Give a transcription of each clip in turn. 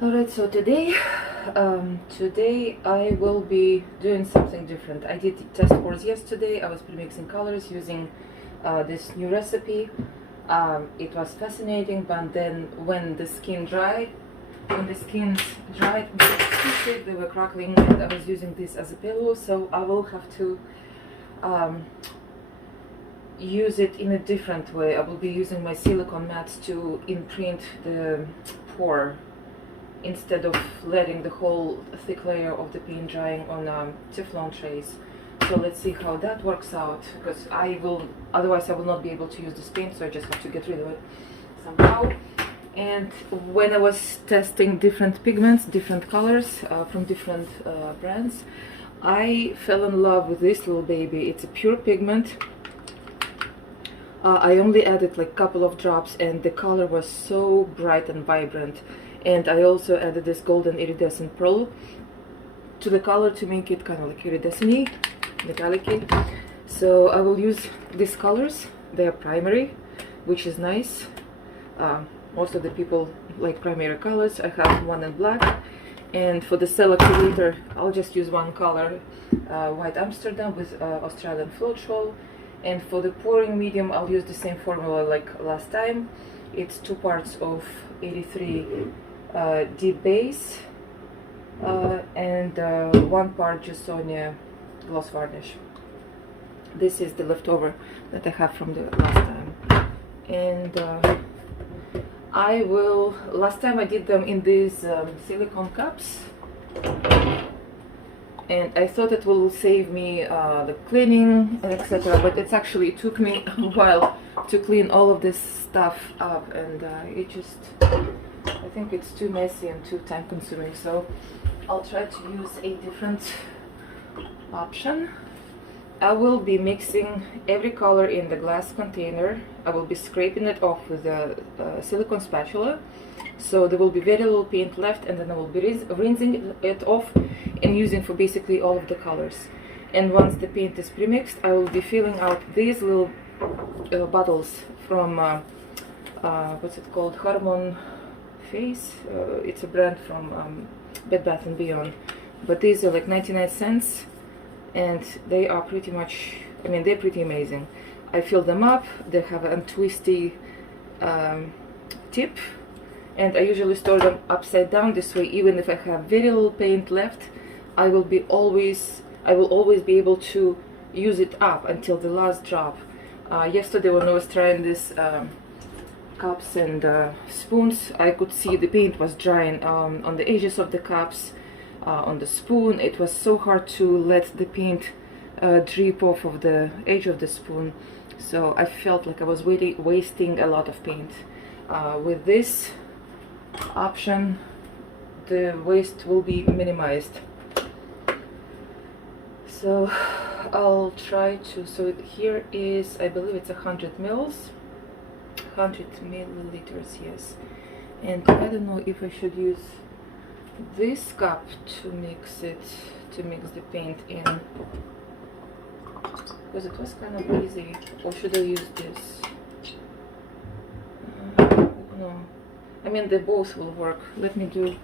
Alright, so today I will be doing something different. I did the test course yesterday. I was pre-mixing colors using this new recipe. It was fascinating, but then when the skins dried, they were crackling, and I was using this as a pillow, so I will have to use it in a different way. I will be using my silicone mats to imprint the pour instead of letting the whole thick layer of the paint drying on Teflon trays. So let's see how that works out, because otherwise I will not be able to use this paint, so I just have to get rid of it somehow. And when I was testing different pigments, different colors from different brands, I fell in love with this little baby. It's a pure pigment. I only added like a couple of drops, and the color was so bright and vibrant. And I also added this golden iridescent pearl to the color to make it kind of like iridescent-y, metallic-y. So I will use these colors. They are primary, which is nice. Most of the people like primary colors. I have one in black. And for the cell activator, I'll just use one color, White Amsterdam with Australian Floetrol. And for the pouring medium, I'll use the same formula like last time. It's 2 parts of 83 deep base and 1 part Gessonia gloss varnish. This is the leftover that I have from the last time. And last time I did them in these silicone cups, and I thought it will save me the cleaning and etc., but it took me a while to clean all of this stuff up, and I think it's too messy and too time consuming, so I'll try to use a different option. I will be mixing every color in the glass container. I will be scraping it off with a silicone spatula, so there will be very little paint left, and then I will be rinsing it off and using for basically all of the colors. And once the paint is pre-mixed, I will be filling out these little bottles from what's it called, Harmon Face. It's a brand from Bed Bath & Beyond, but these are like 99 cents, and they are pretty much, they're pretty amazing. I fill them up. They have a twisty tip, and I usually store them upside down. This way, even if I have very little paint left, I will always be able to use it up until the last drop. Yesterday when I was trying this cups and spoons, I could see the paint was drying on the edges of the cups, on the spoon. It was so hard to let the paint drip off of the edge of the spoon, so I felt like I was wasting a lot of paint. With this option, the waste will be minimized. So I'll try to, so here is, I believe it's 100 mils, 100 milliliters, yes. And I don't know if I should use this cup to mix the paint in, because it was kind of easy, or should I use this? No, they both will work. Let me do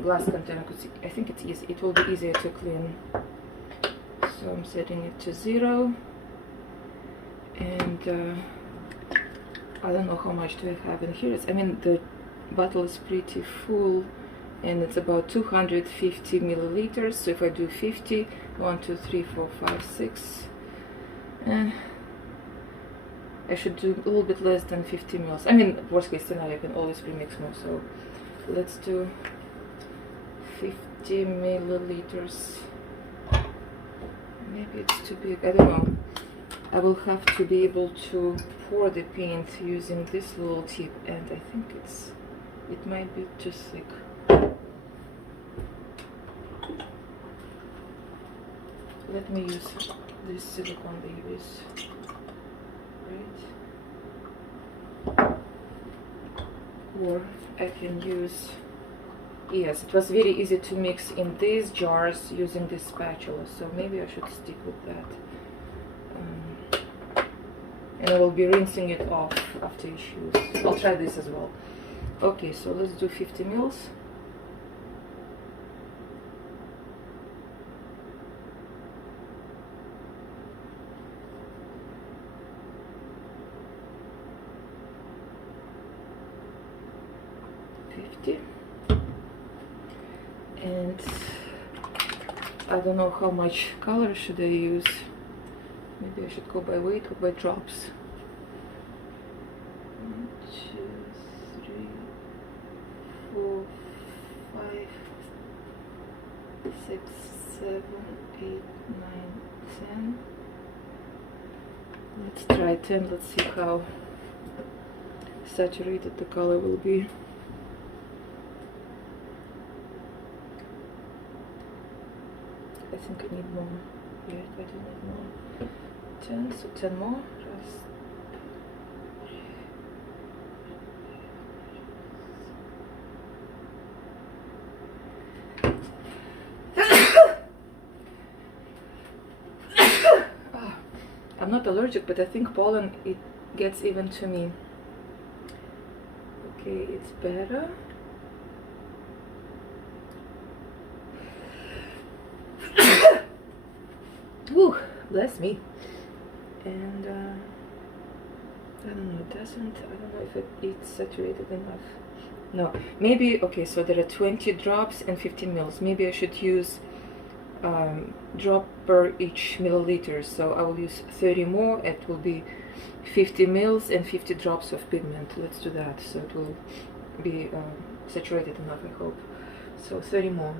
glass container, because I think it's easy. It will be easier to clean. So I'm setting it to 0, and I don't know how much do I have in here. The bottle is pretty full, and it's about 250 milliliters. So if I do 50, 1, 2, 3, 4, 5, 6, I should do a little bit less than 50 mils. Worst case scenario, I can always premix more. So let's do 50 milliliters. Maybe it's too big, I don't know. I will have to be able to pour the paint using this little tip, and I think it might be too thick. Let me use these silicone babies, right? Or I can use, yes, it was very easy to mix in these jars using this spatula, so maybe I should stick with that. And I will be rinsing it off after each use. I'll try this as well. Okay, so let's do 50 mils. 50. And I don't know how much color should I use. Maybe I should go by weight or by drops. 1, 2, 3, 4, 5, 6, 7, 8, 9, 10. Let's try 10. Let's see how saturated the color will be. I think I need more. Yeah, I do need more. 10, so 10 more. I'm not allergic, but I think pollen, it gets even to me. Okay, it's better. Whew, bless me. And I don't know, it doesn't, I don't know if it's saturated enough. No, maybe, okay, so there are 20 drops and 15 mils. Maybe I should use drop per each milliliter, so I will use 30 more. It will be 50 mils and 50 drops of pigment. Let's do that, so it will be saturated enough, I hope. So 30 more.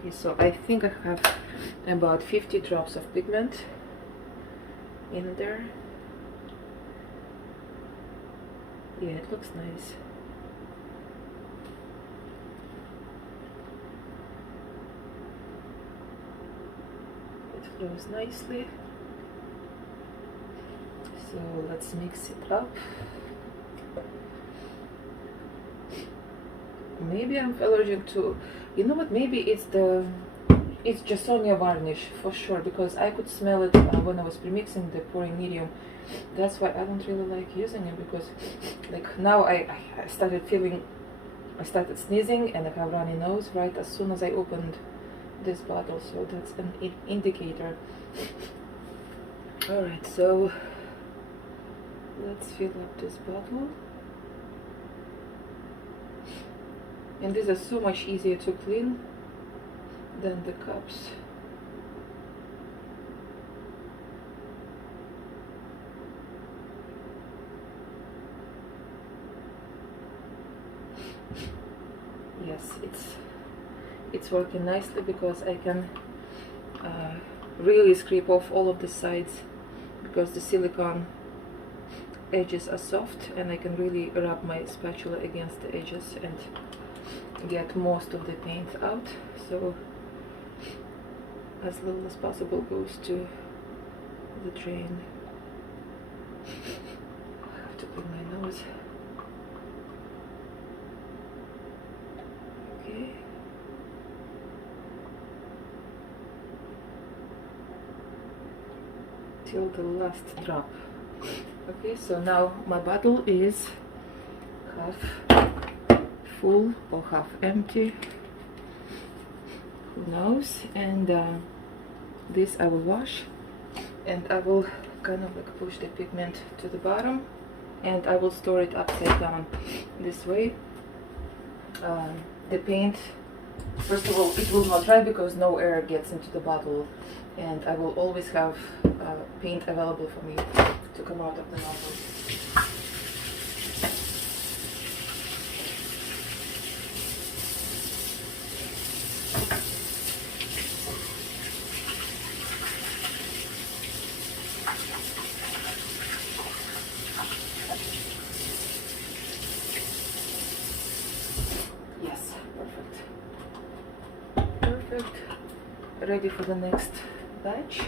Okay, so I think I have about 50 drops of pigment in there. Yeah, it looks nice. It flows nicely. So let's mix it up. Maybe I'm allergic to, you know what, maybe it's Jassonia varnish for sure, because I could smell it when I was premixing the pouring medium. That's why I don't really like using it, because like now I started sneezing and I have runny nose right as soon as I opened this bottle, so that's an indicator. Alright, so let's fill up this bottle. And these are so much easier to clean than the cups. Yes, it's working nicely, because I can really scrape off all of the sides, because the silicone edges are soft, and I can really rub my spatula against the edges and get most of the paint out, so as little as possible goes to the drain. I have to clean my nose. Okay. Till the last drop. Okay, so now my bottle is half full or half empty, who knows. And this I will wash, and I will kind of like push the pigment to the bottom, and I will store it upside down this way. The paint, first of all, it will not dry because no air gets into the bottle, and I will always have paint available for me to come out of the nozzle. Yes, perfect. Perfect. Ready for the next batch.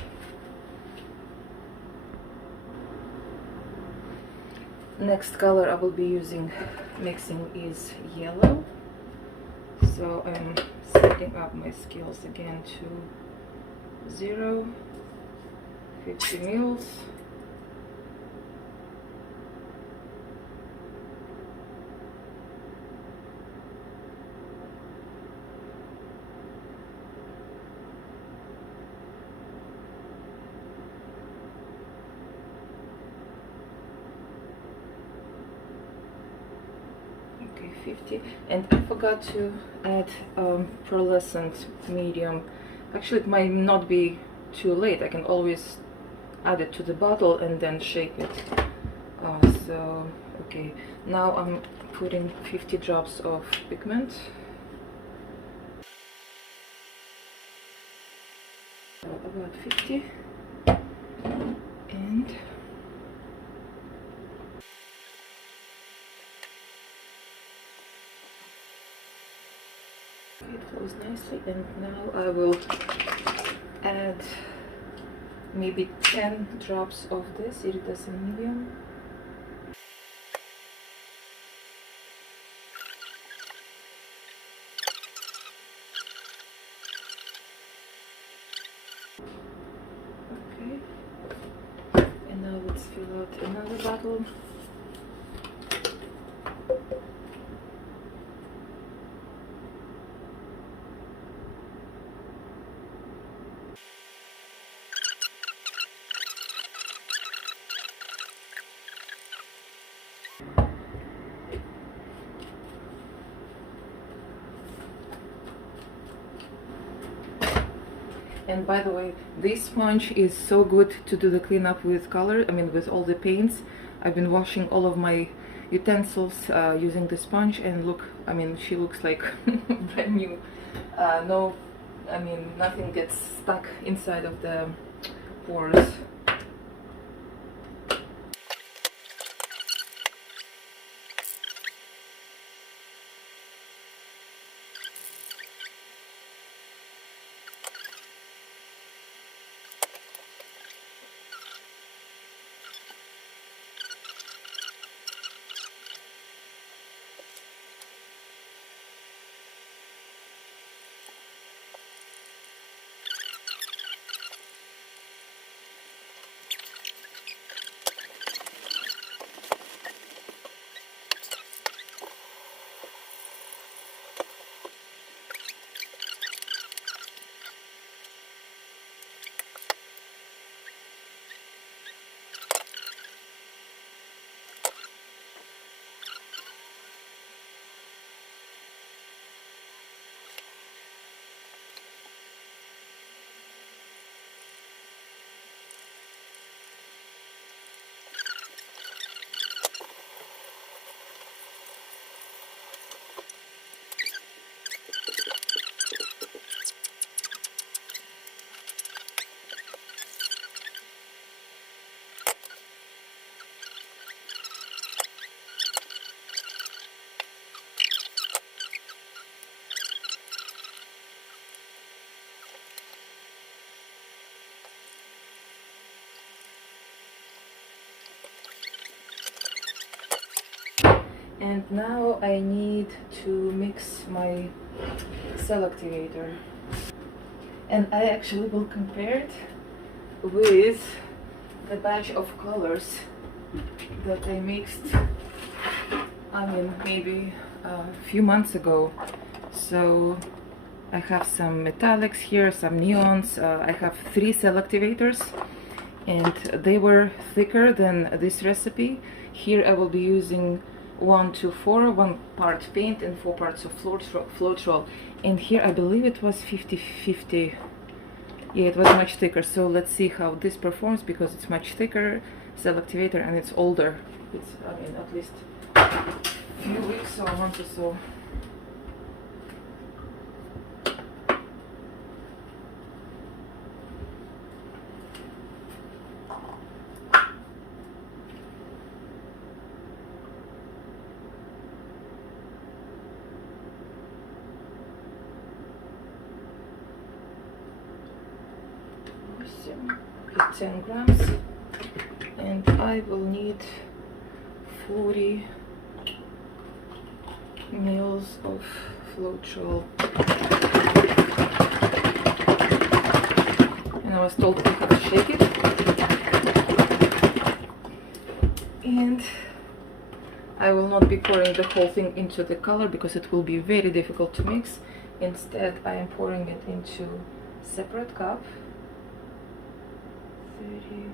Next color I will be mixing is yellow. So I'm setting up my scales again to 0, 50 mils, 50. And I forgot to add pearlescent medium. Actually, it might not be too late. I can always add it to the bottle and then shake it. So okay, now I'm putting 50 drops of pigment. So about 50. And it flows nicely, and now I will add maybe 10 drops of this iridescent medium. Okay, and now let's fill out another bottle. And by the way, this sponge is so good to do the cleanup with color, I mean with all the paints. I've been washing all of my utensils using the sponge, and look, I mean, she looks like brand new. No, I mean, nothing gets stuck inside of the pores. And now I need to mix my cell activator. And I actually will compare it with the batch of colors that I mixed, I mean, maybe a few months ago. So I have some metallics here, some neons. I have 3 cell activators, and they were thicker than this recipe. Here I will be using 1 to 4, 1 part paint and 4 parts of Floetrol. And here I believe it was 50-50. Yeah, it was much thicker. So let's see how this performs, because it's much thicker cell activator and it's older. It's, I mean, at least a few weeks or a month or so. Okay, 10 grams, and I will need 40 mils of Floetrol. And I was told I have to shake it. And I will not be pouring the whole thing into the color because it will be very difficult to mix. Instead, I am pouring it into separate cup. 30,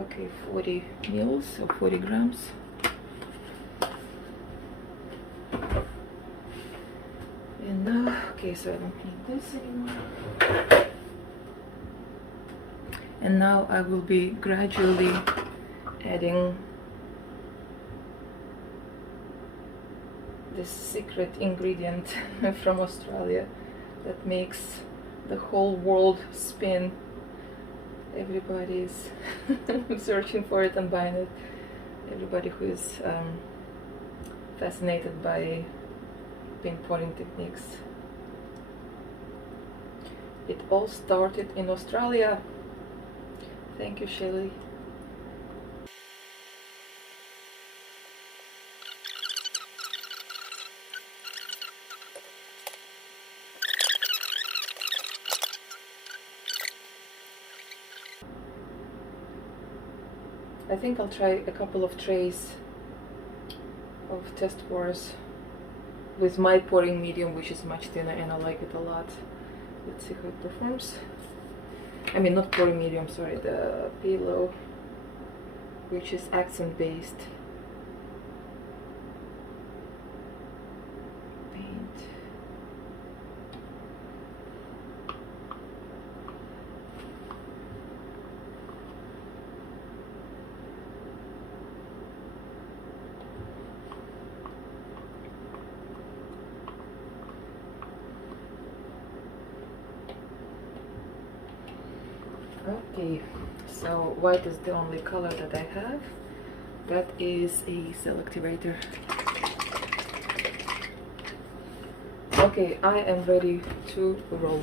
okay, 40 mils or 40 grams. Okay, so I don't need this anymore. And now I will be gradually adding this secret ingredient from Australia that makes the whole world spin. Everybody is searching for it and buying it. Everybody who is fascinated by paint pouring techniques. It all started in Australia. Thank you, Shelley. I think I'll try a couple of trays of test pours with my pouring medium, which is much thinner, and I like it a lot. Let's see how it performs. I mean, not pouring medium, sorry, the Pillow, which is accent based paint. Okay, so white is the only color that I have. That is a cell activator. Okay, I am ready to roll.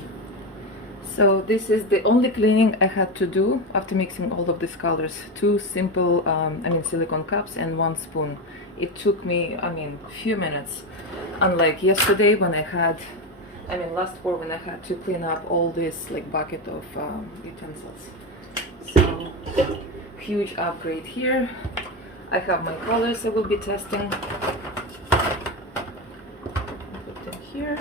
So this is the only cleaning I had to do after mixing all of these colors. Two simple, silicone cups and 1 spoon. It took me, few minutes. Unlike yesterday when I had, last pour when I had to clean up all this like bucket of utensils. So huge upgrade here. I have my colors I will be testing. Put them here.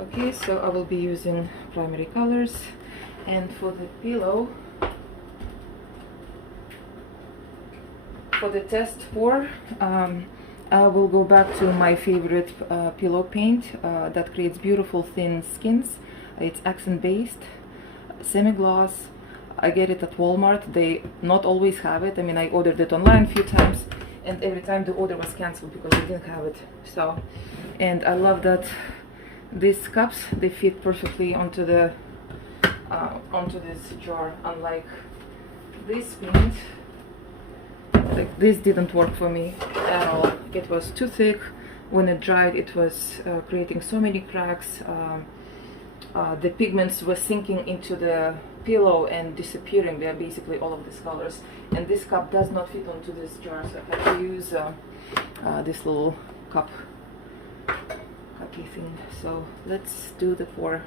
Okay, so I will be using primary colors, and for the Pillow, for the test pour, I will go back to my favorite Pillow paint that creates beautiful thin skins. It's accent based, semi-gloss. I get it at Walmart. They not always have it. I ordered it online a few times, and every time the order was cancelled because they didn't have it. So, and I love that these cups, they fit perfectly onto the onto this jar, unlike this paint. Like, this didn't work for me at all. It was too thick. When it dried, it was creating so many cracks. The pigments were sinking into the Pillow and disappearing. They're basically all of these colors, and this cup does not fit onto this jar, so I had to use this little cuppy thing. So let's do the pour.